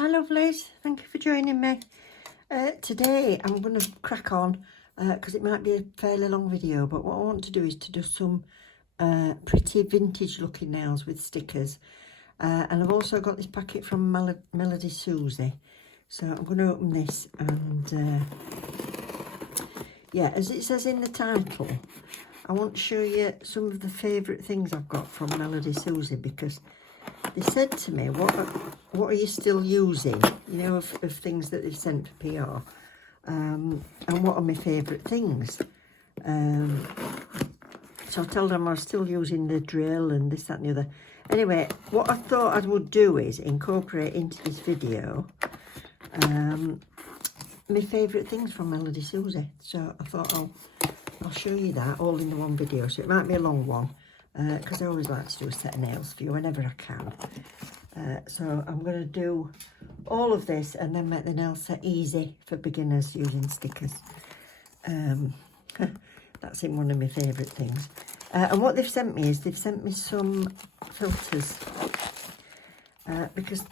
Hi lovelies, thank you for joining me. Today I'm going to crack on because it might be a fairly long video, but what I want to do is to do some pretty vintage looking nails with stickers. And I've also got this packet from MelodySusie. So I'm going to open this and yeah, as it says in the title, I want to show you some of the favourite things I've got from MelodySusie, because they said to me, what are you still using, you know, of things that they've sent for PR, and what are my favourite things. So I told them I was still using the drill and this, that and the other. Anyway, what I thought I would do is incorporate into this video my favourite things from MelodySusie. So I thought I'll show you that all in the one video. So it might be a long one, because I always like to do a set of nails for you whenever I can. So I'm going to do all of this and then make the nail set easy for beginners using stickers. That's in one of my favourite things. And what they've sent me is they've sent me some filters, because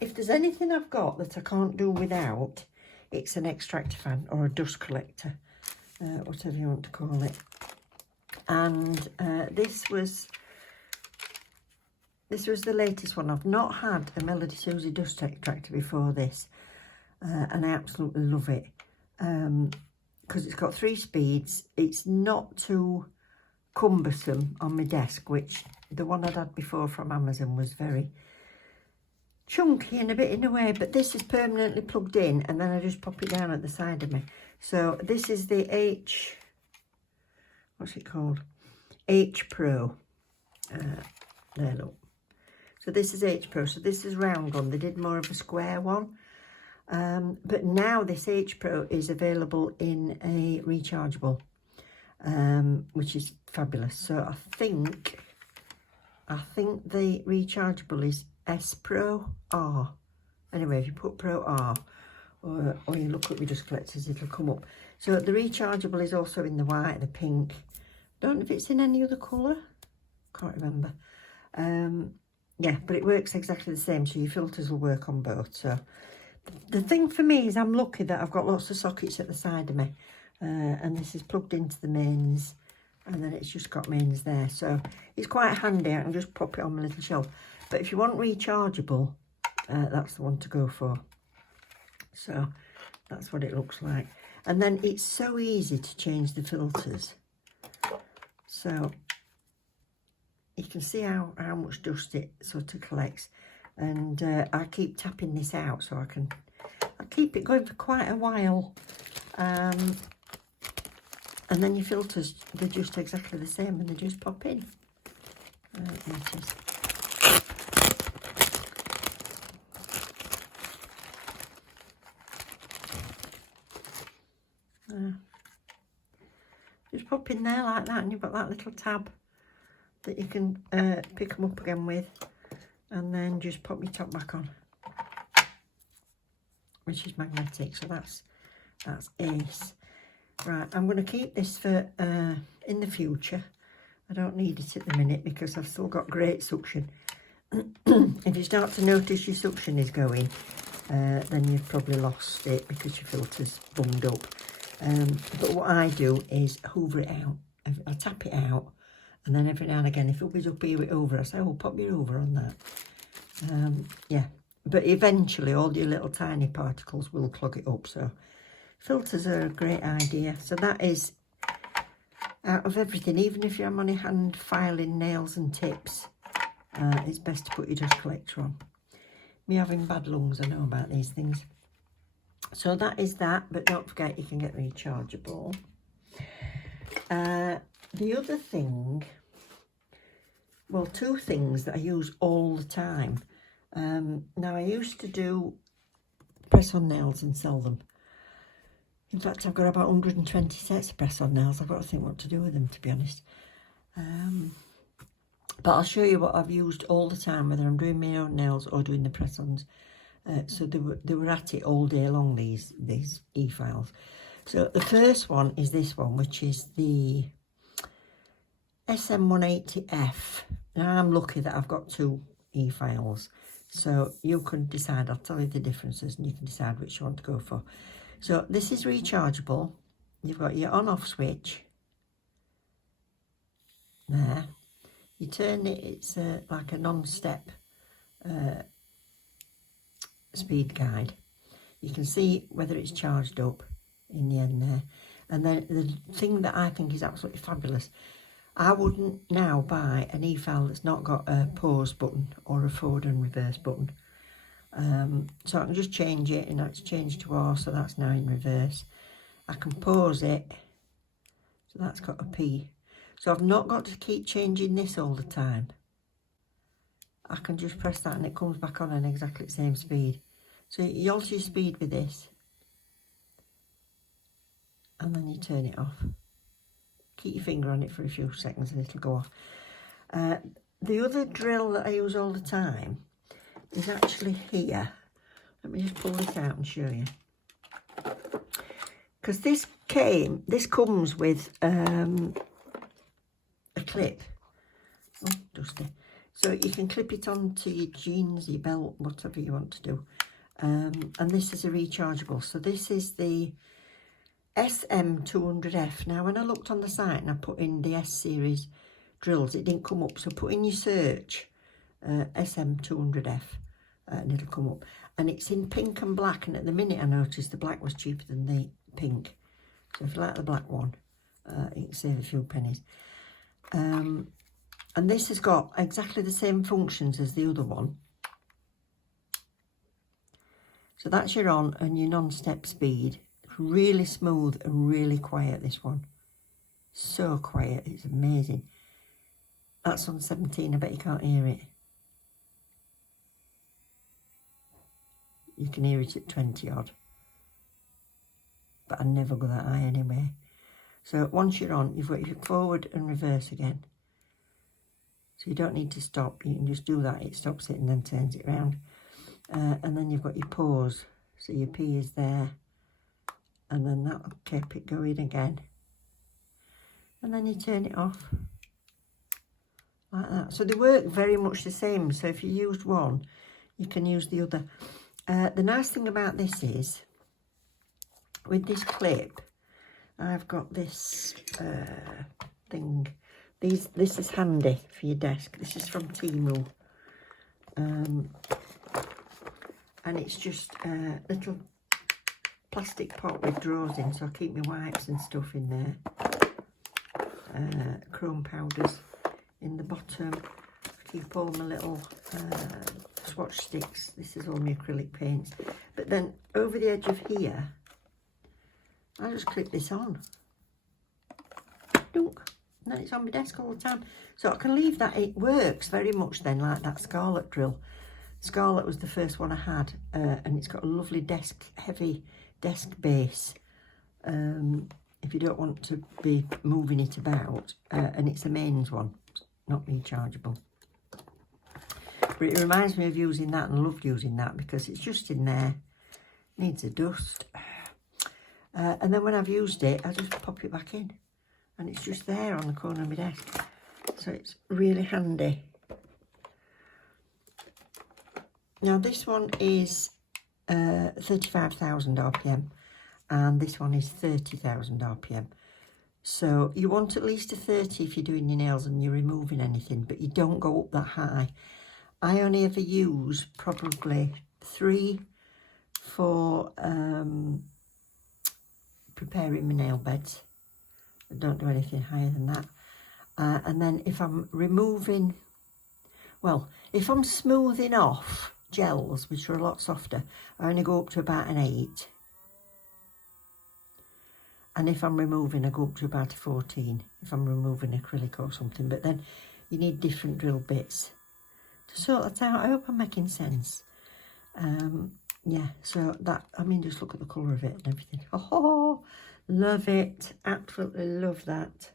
if there's anything I've got that I can't do without, it's an extractor fan or a dust collector, whatever you want to call it. And this was the latest one. I've not had a MelodySusie dust extractor before this, and I absolutely love it, because it's got 3 speeds. It's not too cumbersome on my desk, which the one I'd had before from Amazon was very chunky and a bit in a way, but this is permanently plugged in and then I just pop it down at the side of me. So this is the what's it called? H Pro. There, look. So this is H Pro. So this is round one. They did more of a square one. But now this H Pro is available in a rechargeable, which is fabulous. So I think the rechargeable is S Pro R. Anyway, if you put Pro R or you look at your dust collectors, it'll come up. So the rechargeable is also in the white, the pink. Don't know if it's in any other colour. Can't remember. Yeah, but it works exactly the same, so your filters will work on both. So the thing for me is I'm lucky that I've got lots of sockets at the side of me, and this is plugged into the mains, and then it's just got mains there. So it's quite handy. I can just pop it on my little shelf. But if you want rechargeable, that's the one to go for. So that's what it looks like. And then it's so easy to change the filters. So you can see how much dust it sort of collects. And I keep tapping this out so I keep it going for quite a while. And then your filters, they're just exactly the same and they just pop in. There it is. Just pop in there like that and you've got that little tab that you can pick them up again with, and then just pop your top back on, which is magnetic. So that's ace. Right, I'm going to keep this for in the future. I don't need it at the minute because I've still got great suction. If you start to notice your suction is going, then you've probably lost it because your filter's bunged up. But what I do is hoover it out. I tap it out, and then every now and again, if it was up here with over, I say, oh, pop your over on that. Yeah, but eventually all your little tiny particles will clog it up. So filters are a great idea. So that is, out of everything, even if you're on your hand filing nails and tips, it's best to put your dust collector on. Me having bad lungs, I know about these things. So that is that, but don't forget you can get rechargeable. The other thing, well, 2 things that I use all the time. Now I used to do press-on nails and sell them. In fact, I've got about 120 sets of press-on nails. I've got to think what to do with them, to be honest. But I'll show you what I've used all the time, whether I'm doing my own nails or doing the press-ons. So they were at it all day long, these e-files. So the first one is this one, which is the SM180F. Now I'm lucky that I've got 2 e-files. So you can decide, I'll tell you the differences and you can decide which you want to go for. So this is rechargeable. You've got your on-off switch there. You turn it, it's like a non-step speed guide. You can see whether it's charged up in the end there. And then the thing that I think is absolutely fabulous, I wouldn't now buy an e-file that's not got a pause button or a forward and reverse button. So I can just change it, and it's changed to R, so that's now in reverse. I can pause it, so that's got a P. So I've not got to keep changing this all the time. I can just press that and it comes back on at exactly the same speed. So you alter your speed with this, and then you turn it off. Keep your finger on it for a few seconds and it'll go off. The other drill that I use all the time is actually here. Let me just pull this out and show you. Because this comes with a clip. Oh, dusty. So you can clip it onto your jeans, your belt, whatever you want to do. And this is a rechargeable. So this is the SM200F. Now, when I looked on the site and I put in the S series drills, it didn't come up. So put in your search SM200F and it'll come up. And it's in pink and black. And at the minute I noticed the black was cheaper than the pink. So if you like the black one, you can save a few pennies. And this has got exactly the same functions as the other one. So that's your on and your non-step speed. Really smooth and really quiet, this one. So quiet, it's amazing. That's on 17, I bet you can't hear it. You can hear it at 20 odd. But I never go that high anyway. So once you're on, you've got your forward and reverse again. So you don't need to stop, you can just do that, it stops it and then turns it around. And then you've got your pause, so your P is there. And then that'll keep it going again. And then you turn it off. Like that. So they work very much the same. So if you used one, you can use the other. The nice thing about this is, with this clip, I've got this thing. This is handy for your desk. This is from Temu. And it's just a little plastic pot with drawers in, so I keep my wipes and stuff in there. Chrome powders in the bottom. I keep all my little swatch sticks. This is all my acrylic paints. But then over the edge of here, I just clip this on. Dunk. And then it's on my desk all the time. So I can leave that. It works very much then like that Scarlet drill. Scarlet was the first one I had, and it's got a lovely heavy desk base. If you don't want to be moving it about, and it's a mains one, not rechargeable. But it reminds me of using that, and I loved using that because it's just in there, needs a dust. And then when I've used it, I just pop it back in, and it's just there on the corner of my desk. So it's really handy. Now this one is 35,000 RPM and this one is 30,000 RPM. So you want at least a 30 if you're doing your nails and you're removing anything, but you don't go up that high. I only ever use probably 3 for preparing my nail beds. I don't do anything higher than that. And then if I'm removing, well, if I'm smoothing off gels, which are a lot softer, I only go up to about an 8. And if I'm removing, I go up to about a 14, if I'm removing acrylic or something. But then you need different drill bits to sort that out. I hope I'm making sense. Yeah, so that, I mean, just look at the colour of it and everything. Oh, love it. Absolutely love that.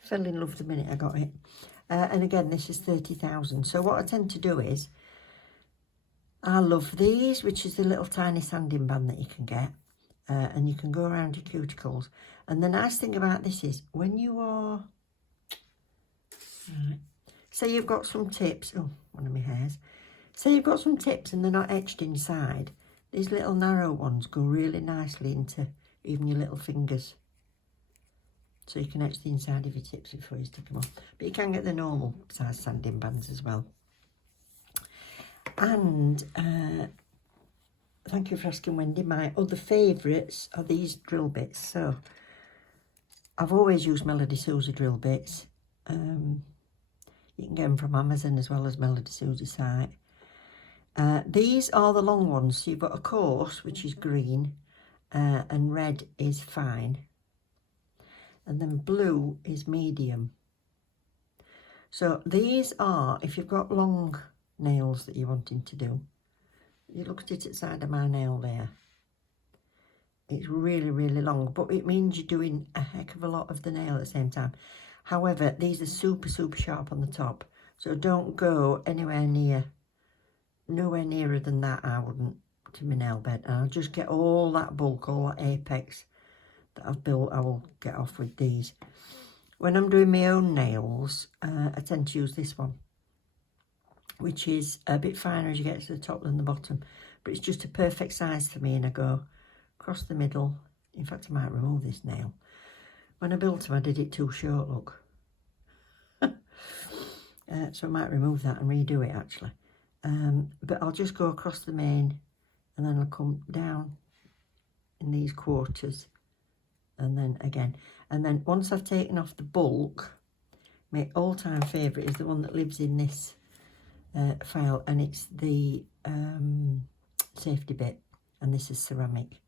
Fell in love the minute I got it. And again, this is 30,000. So what I tend to do is, I love these, which is the little tiny sanding band that you can get. And you can go around your cuticles. And the nice thing about this is, when you are, right, say you've got some tips, oh, one of my hairs. Say you've got some tips and they're not etched inside, these little narrow ones go really nicely into even your little fingers. So you can etch the inside of your tips before you stick them on. But you can get the normal size sanding bands as well. And thank you for asking, Wendy. My other favourites are these drill bits. So I've always used MelodySusie drill bits. You can get them from Amazon as well as MelodySusie site. These are the long ones. So you've got a coarse, which is green, and red is fine. And then blue is medium. So these are, if you've got long nails that you're wanting to do, you look at it at the side of my nail there. It's really, really long, but it means you're doing a heck of a lot of the nail at the same time. However, these are super, super sharp on the top. So don't go anywhere nearer than that, I wouldn't, to my nail bed. And I'll just get all that bulk, all that apex that I've built, I will get off with these. When I'm doing my own nails, I tend to use this one, which is a bit finer as you get to the top than the bottom, but it's just a perfect size for me. And I go across the middle. In fact, I might remove this nail. When I built them, I did it too short, look. So I might remove that and redo it actually. But I'll just go across the main and then I'll come down in these quarters and then again. And then once I've taken off the bulk, my all-time favourite is the one that lives in this file, and it's the safety bit, and this is ceramic.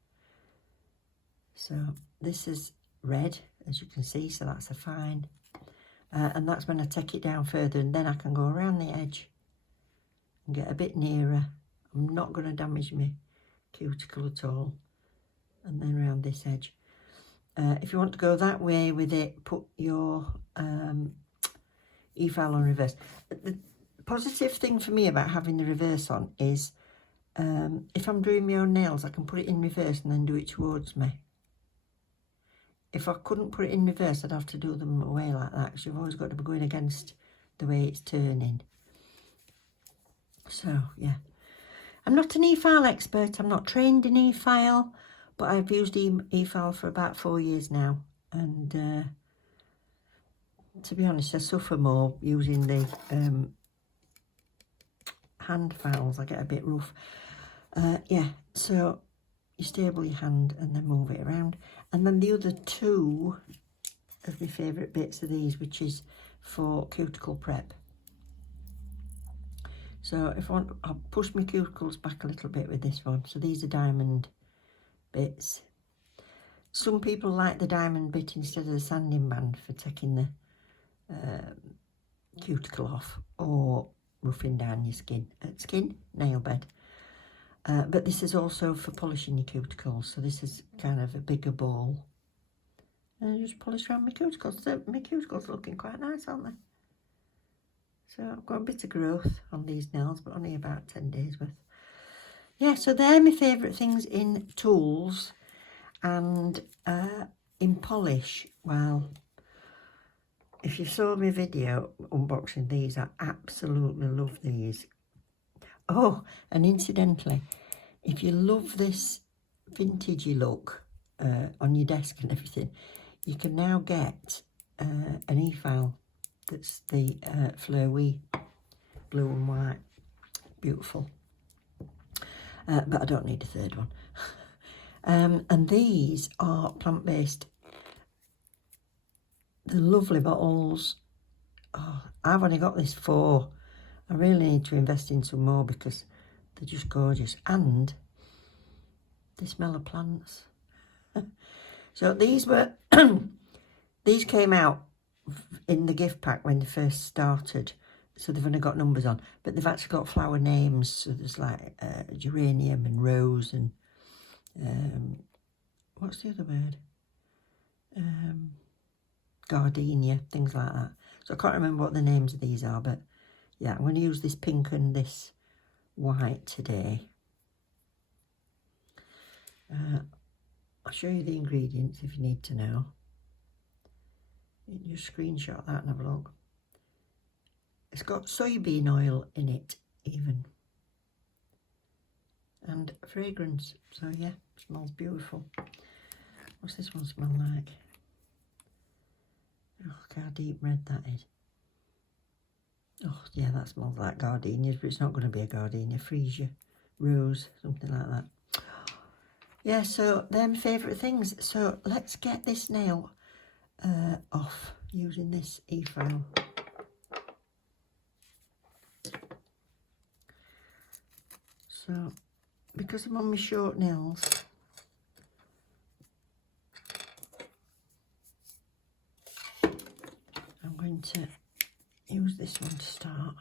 So this is red, as you can see, so that's a fine. And that's when I take it down further, and then I can go around the edge and get a bit nearer. I'm not going to damage my cuticle at all. And then around this edge. If you want to go that way with it, put your e-file on reverse. The positive thing for me about having the reverse on is if I'm doing my own nails, I can put it in reverse and then do it towards me. If I couldn't put it in reverse, I'd have to do them away like that, because you've always got to be going against the way it's turning. So, yeah. I'm not an e-file expert. I'm not trained in e-file, but I've used e-file for about 4 years now. And to be honest, I suffer more using the hand files. I get a bit rough. Yeah, so you stable your hand and then move it around. And then the other two of my favourite bits are these, which is for cuticle prep. So if I want, I'll push my cuticles back a little bit with this one. So these are diamond bits. Some people like the diamond bit instead of the sanding band for taking the cuticle off or roughing down your nail bed. But this is also for polishing your cuticles. So this is kind of a bigger ball. And I just polish around my cuticles. So my cuticles are looking quite nice, aren't they? So I've got a bit of growth on these nails, but only about 10 days worth. Yeah, so they're my favourite things in tools. And in polish, well, if you saw my video unboxing these, I absolutely love these. Oh, and incidentally, if you love this vintagey look on your desk and everything, you can now get an e-file that's the Fleurwee blue and white. Beautiful. But I don't need a third one. And these are plant-based. The lovely bottles. Oh, I've only got this 4. I really need to invest in some more because they're just gorgeous. And they smell of plants. So these were, these came out in the gift pack when they first started. So they've only got numbers on, but they've actually got flower names. So there's like geranium and rose and what's the other word? Gardenia, things like that. So I can't remember what the names of these are, but yeah, I'm going to use this pink and this white today. I'll show you the ingredients if you need to know. You can just screenshot that and have a look. It's got soybean oil in it, even. and fragrance. So yeah, smells beautiful. What's this one smell like? Oh, look how deep red that is. Oh yeah, that smells like gardenias, but it's not going to be a gardenia. Freesia, rose, something like that. Yeah, so they're my favourite things. So let's get this nail off using this e-file. So, because I'm on my short nails, I'm going to use this one to start.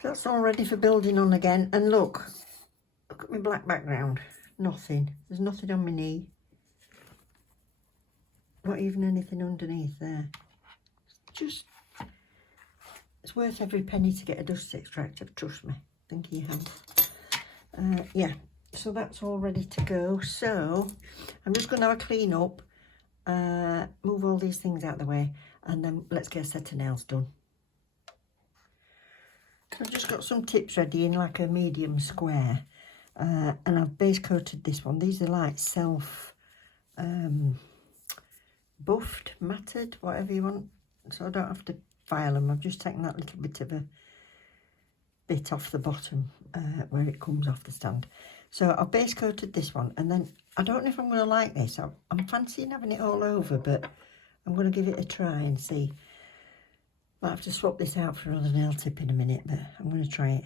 That's all ready for building on again. And look at my black background. Nothing. There's nothing on my knee. Not even anything underneath there. Just, it's worth every penny to get a dust extractor, trust me. Think of your health. Yeah, so that's all ready to go. So I'm just going to have a clean up, move all these things out of the way, and then let's get a set of nails done. So I've just got some tips ready in like a medium square, and I've base coated this one. These are like self buffed, matted, whatever you want, so I don't have to file them. I've just taken that little bit of a bit off the bottom where it comes off the stand. So I've base coated this one, and then I don't know if I'm going to like this. I'm fancying having it all over, but I'm going to give it a try and see. Might have to swap this out for another nail tip in a minute, but I'm going to try it.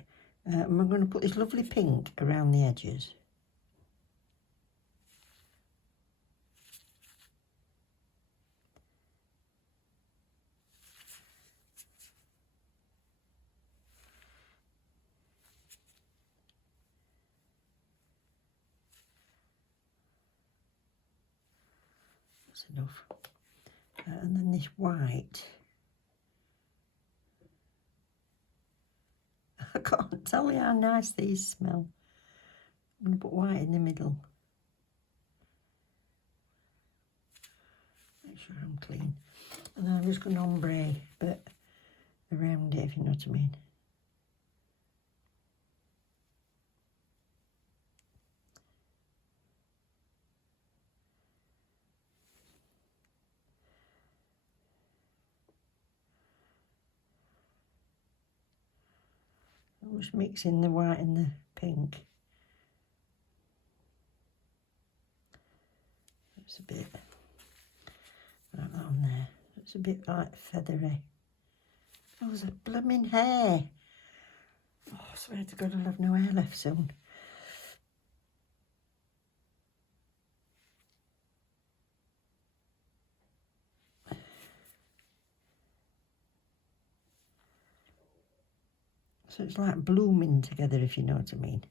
I'm going to put this lovely pink around the edges. That's enough. And then this white. I can't tell you how nice these smell. I'm going to put white in the middle. Make sure I'm clean. And then I'm just going to ombre a bit around it, if you know what I mean. I'm just mixing the white and the pink. It's a bit like that on there. It's a bit like feathery. Oh, there's a blooming hair. Oh, I swear to God, I'll have no hair left soon. So it's like blooming together, if you know what I mean.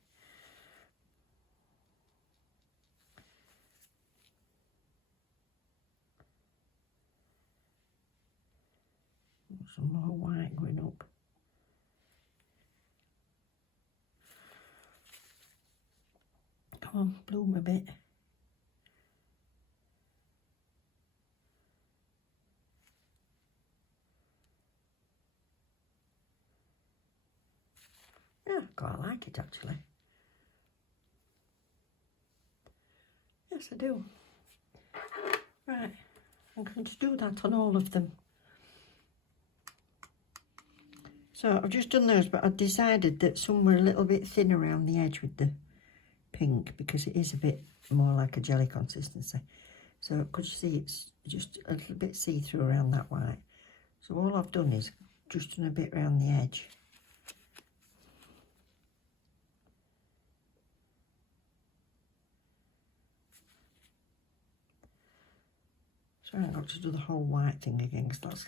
Some more white going up. Come on, bloom a bit. Yeah, I quite like it actually. Yes, I do. Right, I'm going to do that on all of them. So I've just done those, but I've decided that some were a little bit thin around the edge with the pink because it is a bit more like a jelly consistency. So could you see it's just a little bit see-through around that white. So all I've done is just done a bit around the edge. So I haven't got to do the whole white thing again because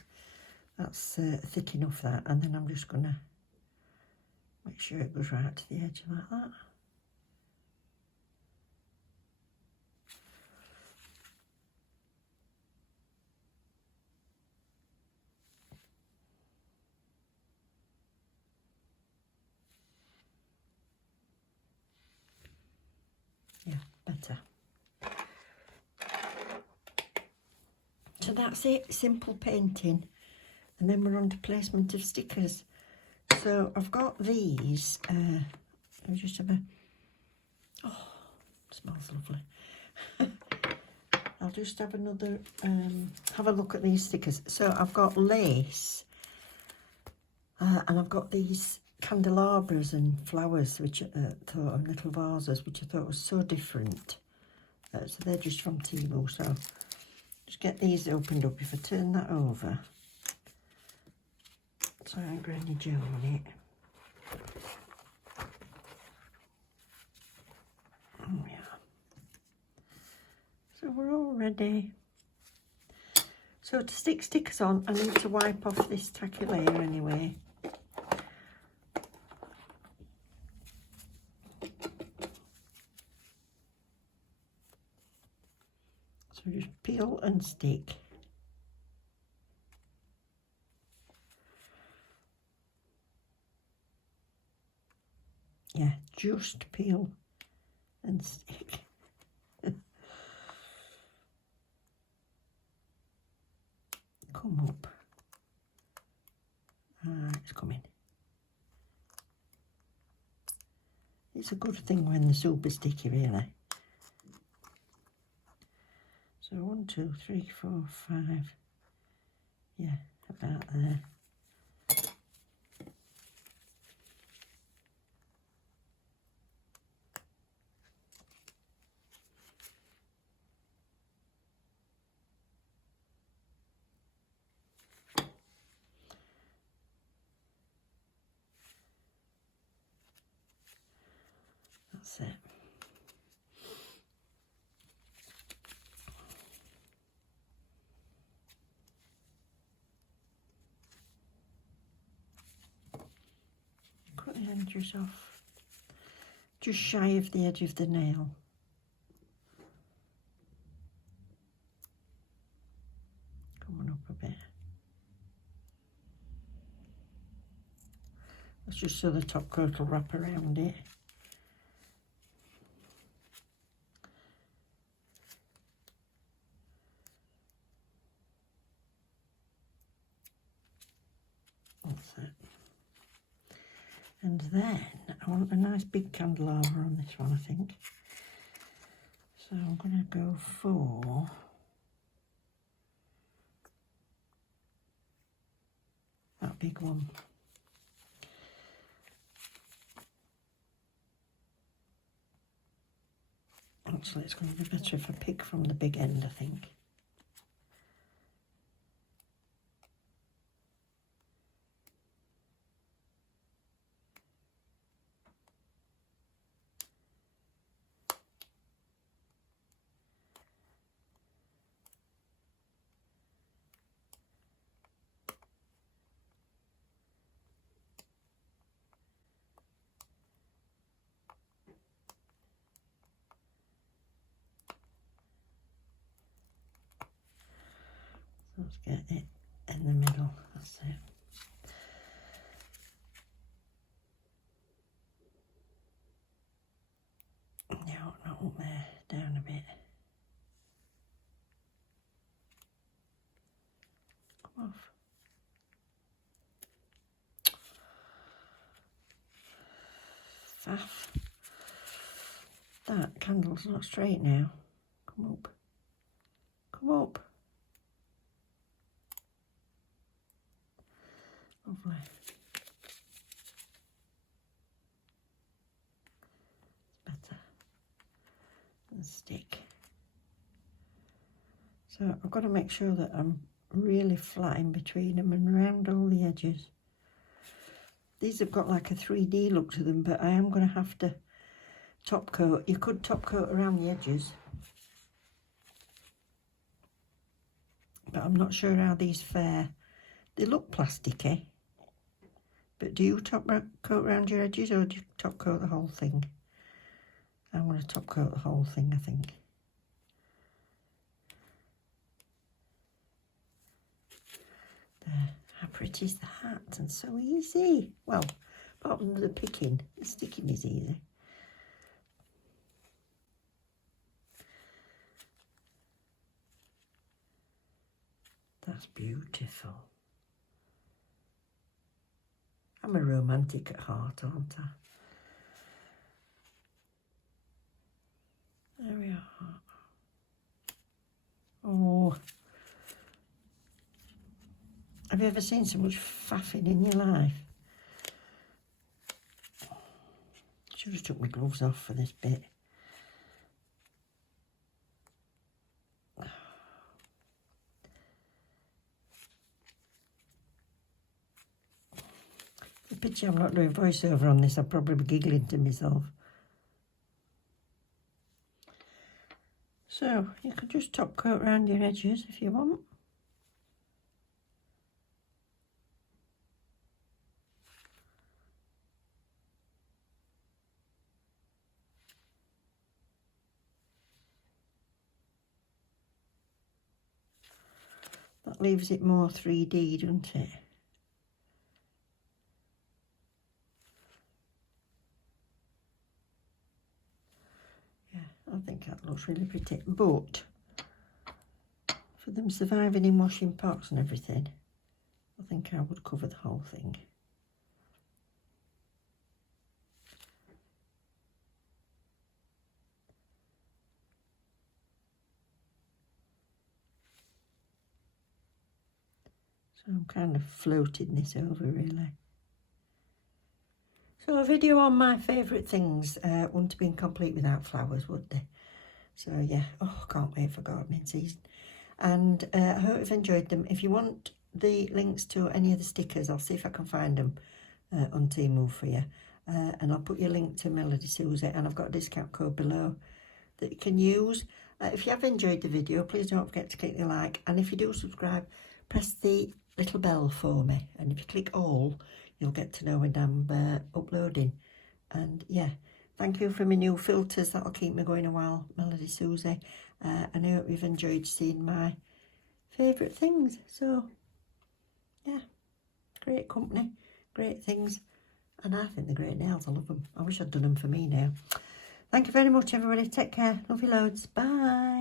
that's thick enough that, and then I'm just going to make sure it goes right to the edge like that. Yeah, better. So that's it, simple painting. And then we're on to placement of stickers. So I've got these, I'll just have a, oh, smells lovely. I'll just have another, have a look at these stickers. So I've got lace, and I've got these candelabras and flowers, which and little vases, which I thought was so different. So they're just from Temu. So just get these opened up. If I turn that over, so I ain't got any gel on it. Oh yeah. So we're all ready. So to stick stickers on, I need to wipe off this tacky layer anyway. So just peel and stick. Yeah, just peel and stick. Come up. It's coming. It's a good thing when they're super sticky, really. So 1, 2, 3, 4, 5. Yeah, about there. That's it. Cut the edges off, just shy of the edge of the nail. It's just so the top coat will wrap around it. That's it. And then I want a nice big candelabra on this one, I think. So I'm going to go for that big one. Actually, it's going to be better if I pick from the big end, I think. Let's get it in the middle, that's it. No, not up there, down a bit. Come off. Faff. That candle's not straight now. Come up. Come up. Lovely. It's better than stick. So I've got to make sure that I'm really flat in between them and around all the edges. These have got like a 3D look to them, but I am going to have to top coat. You could top coat around the edges, but I'm not sure how these fare. They look plasticky, but do you top coat around your edges or do you top coat the whole thing? I'm going to top coat the whole thing, I think. There. How pretty is the hat, and so easy. Well, apart from the picking, the sticking is easy. That's beautiful. I'm a romantic at heart, aren't I? There we are. Oh. Have you ever seen so much faffing in your life? Should have took my gloves off for this bit. The picture I'm not doing voiceover on this, I'll probably be giggling to myself. So you could just top coat around your edges if you want. That leaves it more 3D, doesn't it? Yeah, I think that looks really pretty. But for them surviving in washing pots and everything, I think I would cover the whole thing. So I'm kind of floating this over, really. So a video on my favourite things wouldn't have been complete without flowers, would they? So yeah, oh, can't wait for gardening season. And I hope you've enjoyed them. If you want the links to any of the stickers, I'll see if I can find them on Temu for you. And I'll put your link to MelodySusie, and I've got a discount code below that you can use. If you have enjoyed the video, please don't forget to click the like. And if you do subscribe, press the little bell for me. And if you click all, you'll get to know when I'm uploading. And yeah, thank you for my new filters. That'll keep me going a while, MelodySusie. And I hope you've enjoyed seeing my favourite things. So yeah, great company, great things. And I think they're great nails. I love them. I wish I'd done them for me now. Thank you very much, everybody. Take care. Love you loads. Bye.